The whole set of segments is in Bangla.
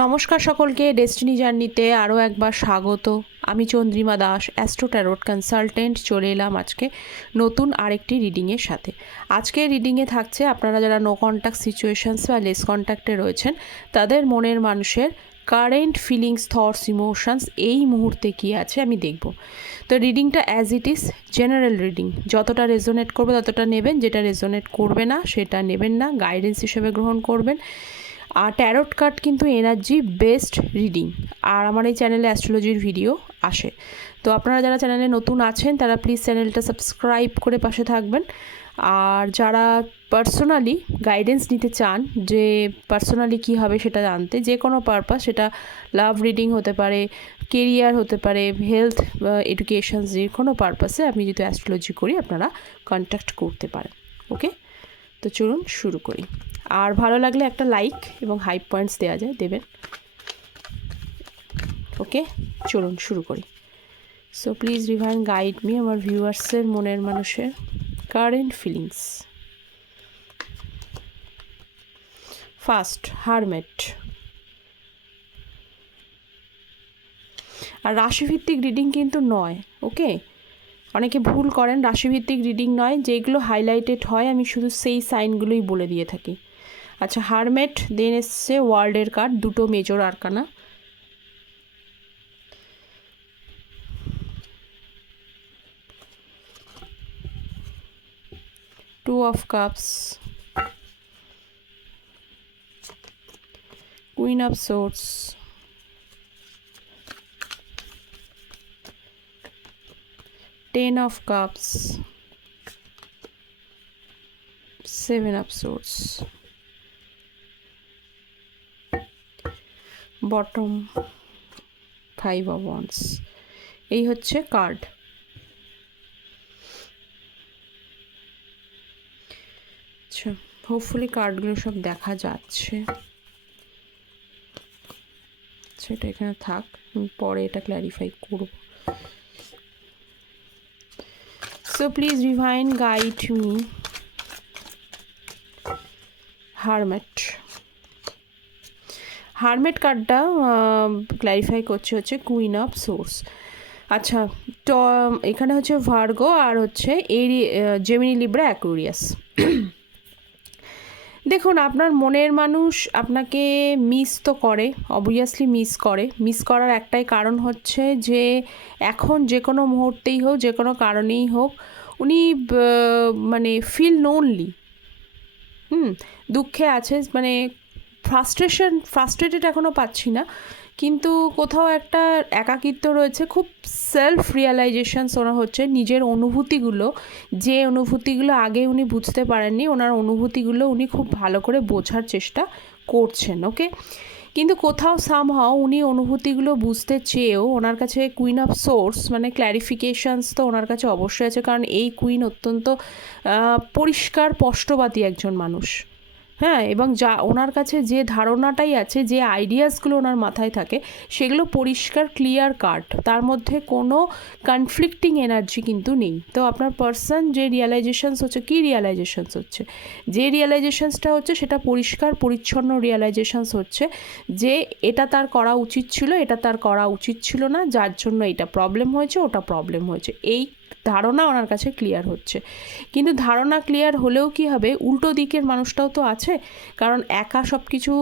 নমস্কার সকলকে, ডেস্টিনি জার্নিতে আরও একবার স্বাগত। আমি Chandrima Das, astro tarot consultant, চলে এলাম আজকে নতুন আরেকটি রিডিংয়ের সাথে। আজকের রিডিংয়ে থাকছে আপনারা যারা নো কন্ট্যাক্ট সিচুয়েশনস বা লেস কন্ট্যাক্টে রয়েছেন তাদের মনের মানুষের কারেন্ট ফিলিংস, থটস, ইমোশনস এই মুহূর্তে কী আছে আমি দেখব। তো রিডিংটা as it is general reading, যতটা রেজোনেট করবে ততটা নেবেন, যেটা রেজোনেট করবে না সেটা নেবেন না, গাইডেন্স হিসেবে গ্রহণ করবেন। আর ট্যারোট কার্ড কিন্তু এনার্জি বেসড রিডিং, আর আমার এই চ্যানেলে অ্যাস্ট্রোলজির ভিডিও আসে। তো আপনারা যারা চ্যানেলে নতুন আছেন তারা প্লিজ চ্যানেলটা সাবস্ক্রাইব করে পাশে থাকবেন। আর যারা পার্সোনালি গাইডেন্স নিতে চান, যে পার্সোনালি কী হবে সেটা জানতে, যে কোনো পারপাস, সেটা লাভ রিডিং হতে পারে, কেরিয়ার হতে পারে, হেলথ, এডুকেশন, যে কোনো পারপাসে আমি যদি অ্যাস্ট্রোলজি করি আপনারা কন্ট্যাক্ট করতে পারেন। ওকে, তো চলুন শুরু করি। আর ভালো লাগলে একটা লাইক এবং হাই পয়েন্টস দেওয়া যায়, দেবেন। ওকে, চলুন শুরু করি। So please divine guide me, আমার ভিউয়ার্সের মনের মানুষের কারেন্ট ফিলিংস। First, hermit. আর রাশিভিত্তিক রিডিং কিন্তু নয়, ওকে? অনেকে ভুল করেন, রাশিভিত্তিক রিডিং নয়, যেগুলো হাইলাইটেড হয় আমি শুধু সেই সাইনগুলোই বলে দিয়ে থাকি। আচ্ছা, হারমেট, দেন এসছে ওয়ার্ল্ডের কার্ড, দুটো major arcana. Two of Cups, Queen of Swords, Ten of Cups, Seven of Swords, Bottom, Five of Wands। এই হচ্ছে কার্ড। আচ্ছা, হোপফুলি কার্ডগুলো সব দেখা যাচ্ছে। আচ্ছা, এটা এখানে থাক, আমি পরে এটা ক্ল্যারিফাই করব। So please divine guide me, hermit. Hermit কার্ডটা ক্ল্যারিফাই করছে হচ্ছে কুইন অফ সোর্স। আচ্ছা, তো এখানে হচ্ছে ভার্গো আর হচ্ছে জেমিনি, লিব্রা, অ্যাকুরিয়াস। দেখুন, আপনার মনের মানুষ আপনাকে মিস তো করে, অবভিয়াসলি মিস করার একটাই কারণ হচ্ছে যে এখন যে কোনো মুহূর্তেই হোক, যে কোনো কারণেই হোক, উনি মানে ফিল লোনলি, দুঃখে আছে, মানে ফ্রাস্ট্রেটেড এখনও পাচ্ছি না, কিন্তু কোথাও একটা একাকিত্ব রয়েছে, খুব সেলফ রিয়ালাইজেশনস ওনার হচ্ছে, নিজের অনুভূতিগুলো, যে অনুভূতিগুলো আগে উনি বুঝতে পারেননি, ওনার অনুভূতিগুলো উনি খুব ভালো করে বোঝার চেষ্টা করছেন। ওকে, কিন্তু কোথাও সামহাও উনি অনুভূতিগুলো বুঝতে চেয়েও ওনার কাছে কুইন অফ সোর্স, মানে ক্ল্যারিফিকেশানস তো ওনার কাছে অবশ্যই আছে, কারণ এই কুইন অত্যন্ত পরিষ্কার স্পষ্টবাদী একজন মানুষ। হ্যাঁ, এবং যা ওনার কাছে যে ধারণাটাই আছে, যে আইডিয়াসগুলো ওনার মাথায় থাকে, সেগুলো পরিষ্কার ক্লিয়ার কাট, তার মধ্যে কোনো কনফ্লিক্টিং এনার্জি কিন্তু নেই। তো আপনার পার্সন যে রিয়ালাইজেশনস হচ্ছে, কী রিয়ালাইজেশনস হচ্ছে, যে রিয়ালাইজেশনসটা হচ্ছে সেটা পরিষ্কার পরিচ্ছন্ন রিয়ালাইজেশনস হচ্ছে যে এটা তার করা উচিত ছিল, এটা তার করা উচিত ছিল না, যার জন্য এটা প্রবলেম হয়েছে, ওটা প্রবলেম হয়েছে, এই ধারণা ওনার কাছে ক্লিয়ার হচ্ছে। কিন্তু ধারণা ক্লিয়ার হলেও কি হবে, উল্টো দিকের মানুষটাও তো আছে, কারণ একা সব কিছু,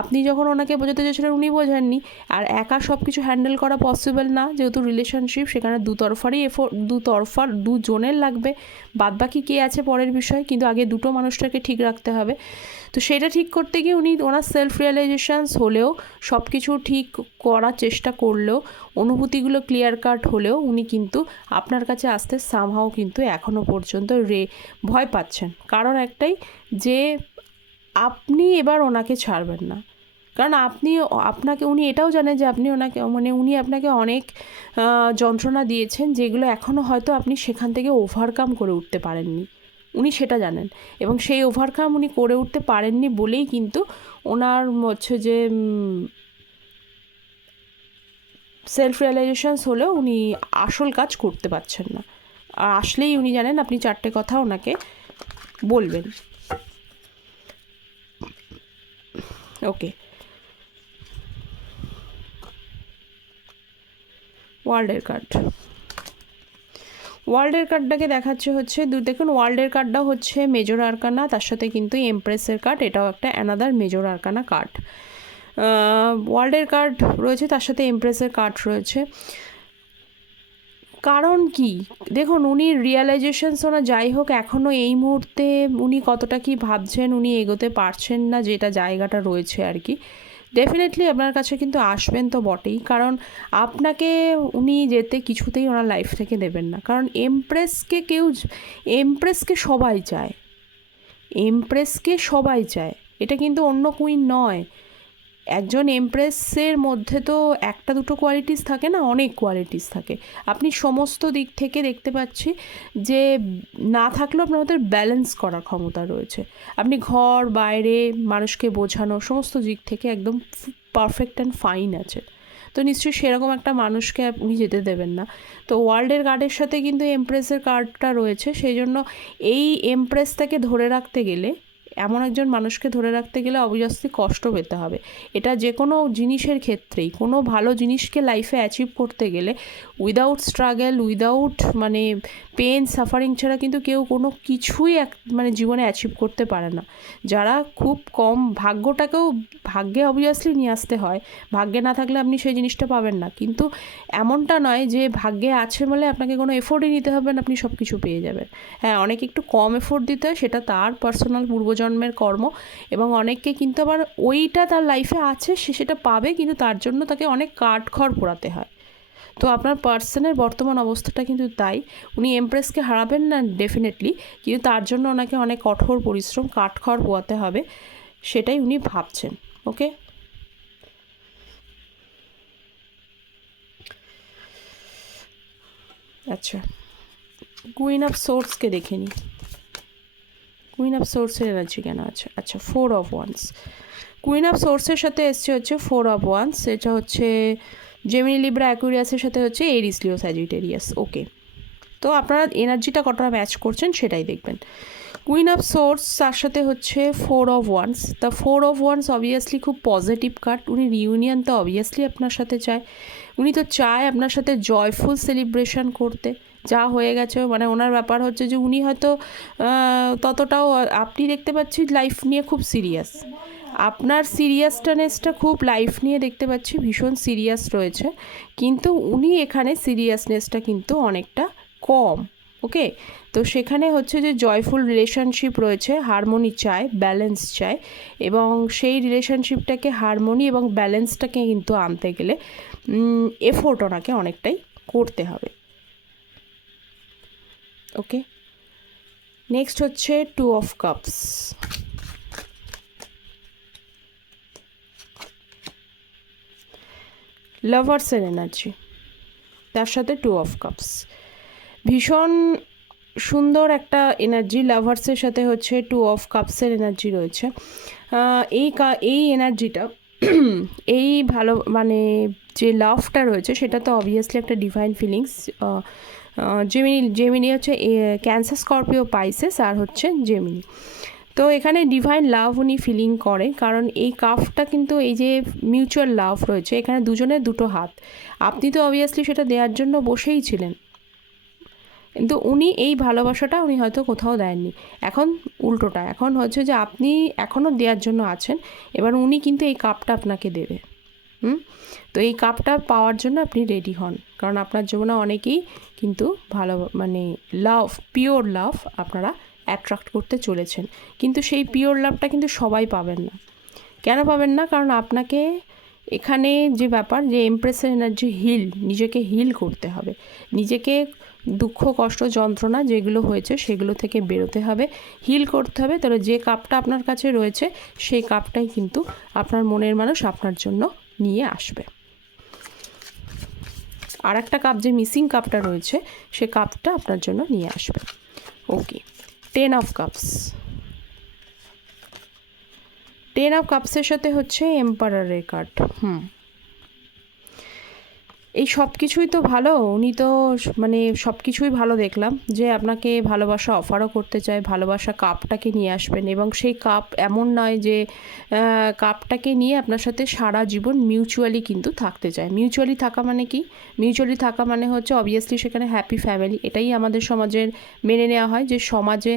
আপনি যখন ওনাকে বোঝাতে চেয়েছিলেন উনি বোঝেননি, আর একা সব কিছু হ্যান্ডেল করা পসিবল না, যেহেতু রিলেশনশিপ, সেখানে দুজনের লাগবে, বাদবাকি কে আছে পরের বিষয়, কিন্তু আগে দুটো মানুষটাকে ঠিক রাখতে হবে। তো সেটা ঠিক করতে গিয়ে উনি ওনার সেলফ রিয়ালাইজেশনস হলেও, সব কিছু ঠিক করার চেষ্টা করলেও, অনুভূতিগুলো ক্লিয়ার কাট হলেও উনি কিন্তু আপনার কাছে আসতে সামহাও কিন্তু এখনও পর্যন্ত ভয় পাচ্ছেন। কারণ একটাই, যে আপনি এবার ওনাকে ছাড়বেন না, কারণ আপনাকে উনি এটাও জানেন যে আপনি ওনাকে, মানে উনি আপনাকে অনেক যন্ত্রণা দিয়েছেন, যেগুলো এখনও হয়তো আপনি সেখান থেকে ওভারকাম করে উঠতে পারেননি, উনি সেটা জানেন, এবং সেই ওভারকাম উনি করে উঠতে পারেননি বলেই কিন্তু ওনার হচ্ছে যে সেলফ রিয়ালাইজেশনস হলেও উনি আসল কাজ করতে পারছেন না। আর আসলেই উনি জানেন আপনি চারটে কথা ওনাকে বলবেন। ওকে, ওয়ার্ল্ডের কার্ড, ওয়ার্ল্ডের কার্ডটাকে দেখাচ্ছে হচ্ছে দেখুন ওয়ার্ল্ডের কার্ডটা হচ্ছে মেজর আরকানা, তার সাথে কিন্তু এমপ্রেসের কার্ড, এটাও একটা অ্যানাদার মেজর আরকানা কার্ড। ওয়ার্ল্ডের কার্ড রয়েছে, তার সাথে এমপ্রেসের কার্ড রয়েছে। কারণ কি দেখুন, উনি রিয়েলাইজেশনস ওনার যাই হোক, এখনও এই মুহূর্তে উনি কতটা কি ভাবছেন, উনি এগোতে পারছেন না, যেটা জায়গাটা রয়েছে আর কি। ডেফিনেটলি আপনার কাছে কিন্তু আসবেন তো বটেই, কারণ আপনাকে উনি যেতে কিছুতেই ওনার লাইফ থেকে দেবেন না। কারণ এমপ্রেসকে সবাই চায়, এমপ্রেসকে সবাই চায়, এটা কিন্তু অন্য কুইন নয়। একজন এমপ্রেসের মধ্যে তো একটা দুটো কোয়ালিটিস থাকে না, অনেক কোয়ালিটিস থাকে। আপনি সমস্ত দিক থেকে দেখতে পাচ্ছি যে না থাকলেও আপনার মধ্যে ব্যালেন্স করার ক্ষমতা রয়েছে। আপনি ঘর বাইরে মানুষকে বোঝানো সমস্ত দিক থেকে একদম পারফেক্ট অ্যান্ড ফাইন আছে। তো নিশ্চয়ই সেরকম একটা মানুষকে আপনি যেতে দেবেন না। তো ওয়ার্ল্ডের কার্ডের সাথে কিন্তু এমপ্রেসের কার্ডটা রয়েছে, সেই জন্য এই এমপ্রেসটাকে ধরে রাখতে গেলে, এমন একজন মানুষকে ধরে রাখতে গেলে অবভিয়াসলি কষ্ট পেতে হবে। এটা যে কোনো জিনিসের ক্ষেত্রেই, কোনো ভালো জিনিসকে লাইফে অ্যাচিভ করতে গেলে উইদাউট স্ট্রাগল, উইদাউট মানে পেন সাফারিং ছাড়া কিন্তু কেউ কোনো কিছুই মানে জীবনে অ্যাচিভ করতে পারে না। যারা খুব কম ভাগ্যে অবভিয়াসলি নিয়ে আসতে হয়, ভাগ্যে না থাকলে আপনি সেই জিনিসটা পাবেন না। কিন্তু এমনটা নয় যে ভাগ্যে আছে বলে আপনাকে কোনো এফোর্টই নিতে হবে না, আপনি সব কিছু পেয়ে যাবেন। হ্যাঁ, অনেকে একটু কম এফোর্ট দিতে হয়, সেটা তার পার্সোনাল পূর্বজন্মের কর্ম, এবং অনেককে কিন্তু আবার ওইটা তার লাইফে আছে, সে সেটা পাবে, কিন্তু তার জন্য তাকে অনেক কাঠখড় পোড়াতে হয়। তো আপনার পার্সনের বর্তমান অবস্থাটা কিন্তু তাই। উনি এমপ্রেসকে হারাবেন না ডেফিনেটলি, কিন্তু তার জন্য ওনাকে অনেক কঠোর পরিশ্রম, কাঠখড় পোয়াতে হবে, সেটাই উনি ভাবছেন। ওকে, আচ্ছা, কুইন অফ সোর্সকে দেখে নিই। কুইন অফ সোর্সের এনার্জি কেন আছে? আচ্ছা, 4 অফ ওয়ান্স। কুইন অফ সোর্সের সাথে এসছে হচ্ছে 4 অফ ওয়ান্স, এটা হচ্ছে জেমিনি লিব্রা অ্যাকুয়ারিয়াসের সাথে হচ্ছে এরিস লিও স্যাজিটেরিয়াস। ওকে, তো আপনারা এনার্জিটা কতটা ম্যাচ করছেন সেটাই দেখবেন। কুইন অফ সোর্স, তার সাথে হচ্ছে 4 অফ ওয়ান্স। তা 4 অফ ওয়ান্স অবভিয়াসলি খুব পজিটিভ কার্ড। উনি রিউনিয়ন তো অবভিয়াসলি আপনার সাথে চায়, উনি তো চায় আপনার সাথে জয়ফুল সেলিব্রেশন করতে। যা হয়ে গেছে মানে ওনার ব্যাপার হচ্ছে যে উনি হয়তো ততটাও, আপনি দেখতে পাচ্ছি লাইফ নিয়ে খুব সিরিয়াস, আপনার সিরিয়াসনেসটা খুব লাইফ নিয়ে দেখতে পাচ্ছি ভীষণ সিরিয়াস রয়েছে, কিন্তু উনি এখানে সিরিয়াসনেসটা কিন্তু অনেকটা কম। ওকে, তো সেখানে হচ্ছে যে জয়ফুল রিলেশনশিপ রয়েছে, হারমোনি চায়, ব্যালেন্স চায়, এবং সেই রিলেশনশিপটাকে হারমোনি এবং ব্যালেন্সটাকে কিন্তু আনতে গেলে এফোর্ট ওনাকে অনেকটাই করতে হবে। ওকে, নেক্সট হচ্ছে 2 অফ কাপস। লাভার্সের এনার্জি, তার সাথে 2 অফ কাপস, ভীষণ সুন্দর একটা এনার্জি। লাভার্সের সাথে হচ্ছে 2 অফ কাপসের এনার্জি রয়েছে। এই এনার্জিটা এই ভালো মানে যে লাভটা রয়েছে সেটা তো অবভিয়াসলি একটা ডিভাইন ফিলিংস। জেমিনি হচ্ছে ক্যান্সার, স্করপিও, পাইসেস, আর হচ্ছে জেমিনি। তো এখানে ডিভাইন লাভ উনি ফিলিং করে, কারণ এই কাফটা কিন্তু এই যে মিউচুয়াল লাভ রয়েছে, এখানে দুজনের দুটো হাত। আপনি তো অবভিয়াসলি সেটা দেওয়ার জন্য বসেই ছিলেন, কিন্তু উনি এই ভালোবাসাটা উনি হয়তো কোথাও দেননি। এখন উল্টোটা, এখন হচ্ছে যে আপনি এখনও দেওয়ার জন্য আছেন, এবার উনি কিন্তু এই কাপটা আপনাকে দেবে। তো এই কাপটা পাওয়ার জন্য আপনি রেডি হন, কারণ আপনার জীবনে অনেকেই কিন্তু ভালো মানে লাভ, পিওর লাভ আপনারা অ্যাট্রাক্ট করতে চলেছেন, কিন্তু সেই পিওর লাভটা কিন্তু সবাই পাবেন না। কেন পাবেন না? কারণ আপনাকে এখানে যে ব্যাপার, যে এমপ্রেসের এনার্জি নিজেকে হিল করতে হবে, নিজেকে দুঃখ কষ্ট যন্ত্রণা যেগুলো হয়েছে সেগুলো থেকে বেরোতে হবে, হিল করতে হবে। তাহলে যে কাপটা আপনার কাছে রয়েছে সেই কাপটাই কিন্তু আপনার মনের মানুষ আপনার জন্য নিয়ে আসবে। আর একটা কাপ, যে মিসিং কাপটা রয়েছে, সে কাপটা আপনার জন্য নিয়ে আসবে। ওকে, 10 অফ কাপস। 10 অফ কাপসের সাথে হচ্ছে এম্পারারের কার্ড। এই সব কিছুই তো ভালো, উনি তো মানে সব কিছুই ভালো দেখলাম, যে আপনাকে ভালোবাসা অফারও করতে চায়, ভালোবাসা কাপটাকে নিয়ে আসবেন, এবং সেই কাপ এমন নয় যে কাপটাকে নিয়ে আপনার সাথে সারা জীবন মিউচুয়ালি কিন্তু থাকতে চায়। মিউচুয়ালি থাকা মানে কি? মিউচুয়ালি থাকা মানে হচ্ছে অবভিয়াসলি সেখানে হ্যাপি ফ্যামিলি। এটাই আমাদের সমাজের মেনে নেওয়া হয়, যে সমাজে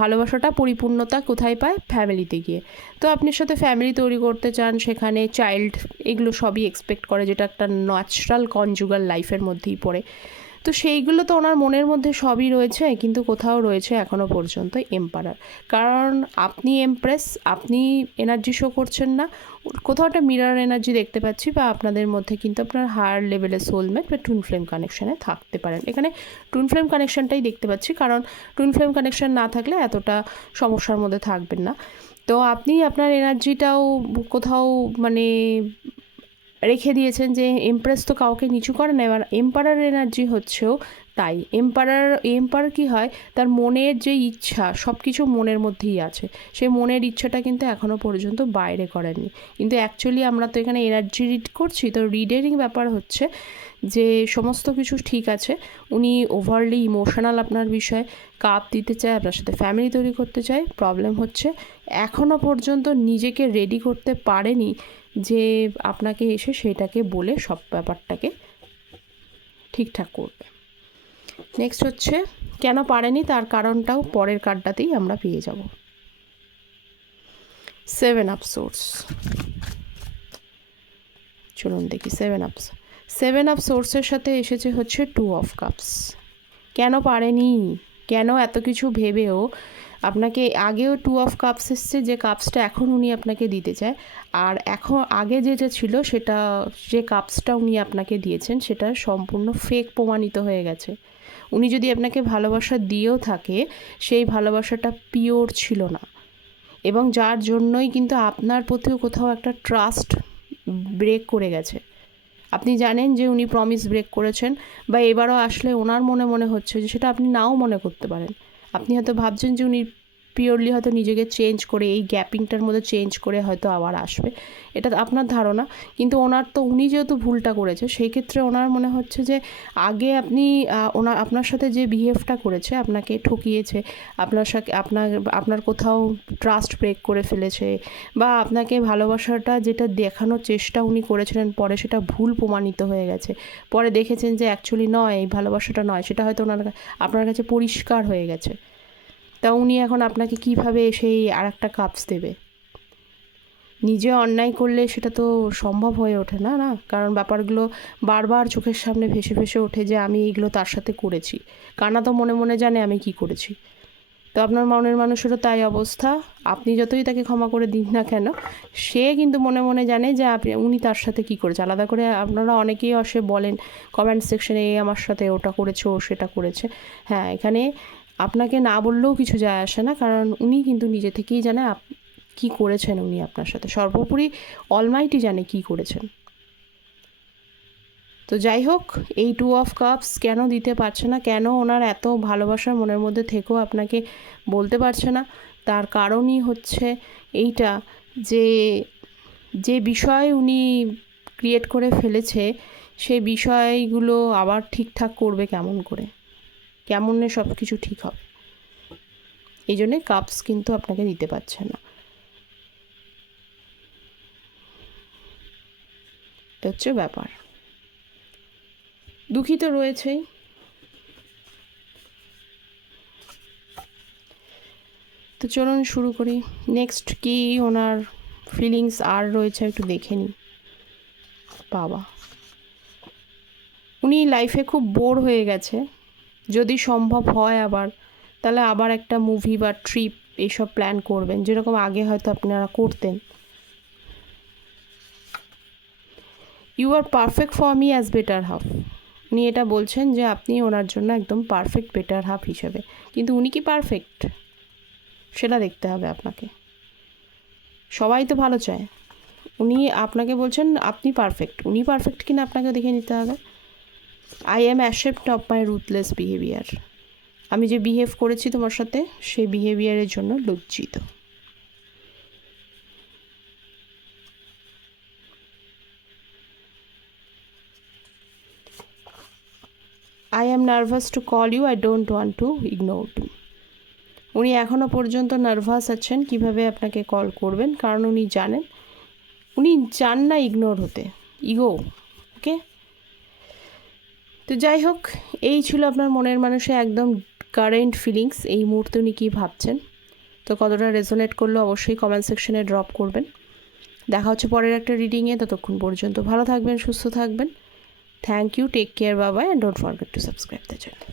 ভালোবাসাটা পরিপূর্ণতা কোথায় পায়? ফ্যামিলিতে গিয়ে। তো আপনার সাথে ফ্যামিলি তৈরি করতে চান, সেখানে চাইল্ড, এগুলো সবই এক্সপেক্ট করে, যেটা একটা ন্যাচারাল কনজুগাল লাইফের মধ্যেই পড়ে। তো সেইগুলো তো ওনার মনের মধ্যে সবই রয়েছে, কিন্তু কোথাও রয়েছে এখনও পর্যন্ত এম্পারার। কারণ আপনি এমপ্রেস, আপনি এনার্জি শো করছেন না, কোথাও একটা মিরর এনার্জি দেখতে পাচ্ছি, বা আপনাদের মধ্যে কিন্তু আপনার হায়ার লেভেলের সোলমেট বা টুইন ফ্লেম কানেকশানে থাকতে পারেন। এখানে টুইন ফ্লেম কানেকশানটাই দেখতে পাচ্ছি, কারণ টুইন ফ্লেম কানেকশান না থাকলে এতটা সমস্যার মধ্যে থাকবেন না। তো আপনি আপনার এনার্জিটাও কোথাও মানে রেখে দিয়েছেন, যে এমপ্রেস তো কাউকে নিচু করে না, এবার এম্পারার এনার্জি হচ্ছেও তাই। এম্পারার কী হয়, তার মনের যে ইচ্ছা সব কিছু মনের মধ্যেই আছে, সেই মনের ইচ্ছাটা কিন্তু এখনও পর্যন্ত বাইরে করেননি। কিন্তু অ্যাকচুয়ালি আমরা তো এখানে এনার্জি রিড করছি, তো রিডেরই ব্যাপার হচ্ছে যে সমস্ত কিছু ঠিক আছে, উনি ওভারলি ইমোশনাল আপনার বিষয়ে, কাপ দিতে চায়, আপনার সাথে ফ্যামিলি তৈরি করতে চায়। প্রবলেম হচ্ছে এখনও পর্যন্ত নিজেকে রেডি করতে পারেনি যে আপনাকে এসে সেটাকে বলে সব ব্যাপারটাকে ঠিকঠাক করবে। নেক্সট হচ্ছে কেন পারেনি, তার কারণটাও পরের কার্ডটাতেই আমরা পেয়ে যাব। 7 অফ সোর্স। চলুন দেখি 7 অফ সোর্সের সাথে এসেছে হচ্ছে 2 অফ কাপস। কেন পারেনি, কেন এত কিছু ভেবেও আপনাকে, আগেও 2 অফ কাপস এসছে, যে কাপসটা এখন উনি আপনাকে দিতে চায়, আর এখন আগে যেটা ছিল সেটা, যে কাপসটা উনি আপনাকে দিয়েছেন সেটা সম্পূর্ণ ফেক প্রমাণিত হয়ে গেছে। উনি যদি আপনাকে ভালোবাসা দিয়েও থাকে, সেই ভালোবাসাটা পিওর ছিল না, এবং যার জন্যই কিন্তু আপনার প্রতিও কোথাও একটা ট্রাস্ট ব্রেক করে গেছে। আপনি জানেন যে উনি প্রমিস ব্রেক করেছেন, বা এবারও আসলে ওনার মনে মনে হচ্ছে যে, সেটা আপনি নাও মনে করতে পারেন। আপনি হয়তো ভাবছেন যে উনি পিওরলি হয়তো নিজেকে চেঞ্জ করে, এই গ্যাপিংটার মধ্যে চেঞ্জ করে হয়তো আবার আসবে, এটা আপনার ধারণা। কিন্তু ওনার তো, উনি যেহেতু ভুলটা করেছে, সেই ক্ষেত্রে ওনার মনে হচ্ছে যে আগে আপনি আপনার সাথে যে বিহেভটা করেছে, আপনাকে ঠকিয়েছে, আপনার সাথে আপনার কোথাও ট্রাস্ট ব্রেক করে ফেলেছে, বা আপনাকে ভালোবাসাটা যেটা দেখানোর চেষ্টা উনি করেছিলেন, পরে সেটা ভুল প্রমাণিত হয়ে গেছে, পরে দেখেছেন যে অ্যাকচুয়ালি নয়, এই ভালোবাসাটা নয়, সেটা হয়তো আপনার কাছে পরিষ্কার হয়ে গেছে। তা উনি এখন আপনাকে কীভাবে সেই আর একটা কাপস দেবে? নিজে অন্যায় করলে সেটা তো সম্ভব হয়ে ওঠে না, না, কারণ ব্যাপারগুলো বারবার চোখের সামনে ভেসে ভেসে ওঠে যে আমি এইগুলো তার সাথে করেছি। কানা তো মনে মনে জানে আমি কি করেছি। তো আপনার মনের মানুষেরও তাই অবস্থা। আপনি যতই তাকে ক্ষমা করে দিন না কেন, সে কিন্তু মনে মনে জানে যে উনি তার সাথে কি করেছে। আলাদা করে আপনারা অনেকেই বলেন কমেন্ট সেকশনে, আমার সাথে ওটা করেছে, ও সেটা করেছে। হ্যাঁ, এখানে আপনাকে না বললেও কিছু যায় আসে না, কারণ উনি কিন্তু নিজে থেকেই জানে কি করেছেন উনি আপনার সাথে। সর্বোপরি অলমাইটি জানে কি করেছেন। তো যাই হোক, এই 2 অফ কাপস কেন দিতে পারছে না, কেন ওনার এত ভালোবাসার মনের মধ্যে থেকেও আপনাকে বলতে পারছে না, তার কারণই হচ্ছে এইটা, যে যে বিষয় উনি ক্রিয়েট করে ফেলেছে, সেই বিষয়গুলো আবার ঠিকঠাক করবে কেমন করে, কেমনে সব কিছু ঠিক হবে। এই জন্যে কাপস কিন্তু আপনাকে দিতে পারছে না। এটা হচ্ছে ব্যাপার। দুঃখিত রয়েছেই। তো চলুন শুরু করি। নেক্সট কি ওনার ফিলিংস আর রয়েছে একটু দেখে নিই। বাবা, উনি লাইফে খুব বোর হয়ে গেছে। যদি সম্ভব হয় আবার, তাহলে আবার একটা মুভি বা ট্রিপ এইসব প্ল্যান করবেন, যেরকম আগে হয়তো আপনারা করতেন। You are perfect for me as better half. উনি এটা বলছেন যে আপনি ওনার জন্য একদম পারফেক্ট বেটার হাফ হিসেবে। কিন্তু উনি কি পারফেক্ট, সেটা দেখতে হবে আপনাকে। সবাই তো ভালো চায়। উনি আপনাকে বলছেন আপনি পারফেক্ট, উনি পারফেক্ট কিনা আপনাকে দেখে নিতে হবে। I am ashamed of my ruthless behaviour. আমি যে বিহেভ করেছি তোমার সাথে, সেই বিহেভিয়ারের জন্য লজ্জিত। Am nervous to call you, I don't want to ignore too. উনি এখনও পর্যন্ত নার্ভাস আছেন কীভাবে আপনাকে কল করবেন, কারণ উনি চান না ইগনোর হতে, ইগো। ওকে, তো যাই হোক, এই ছিল আপনার মনের মানুষের একদম কারেন্ট ফিলিংস। এই মুহূর্তে উনি কী ভাবছেন, তো কতটা রেজোনেট করলো অবশ্যই কমেন্ট সেকশনে ড্রপ করবেন। দেখা হচ্ছে পরের একটা রিডিংয়ে, ততক্ষণ পর্যন্ত ভালো থাকবেন, সুস্থ থাকবেন। Thank you, take care, bye bye, and don't forget to subscribe the channel.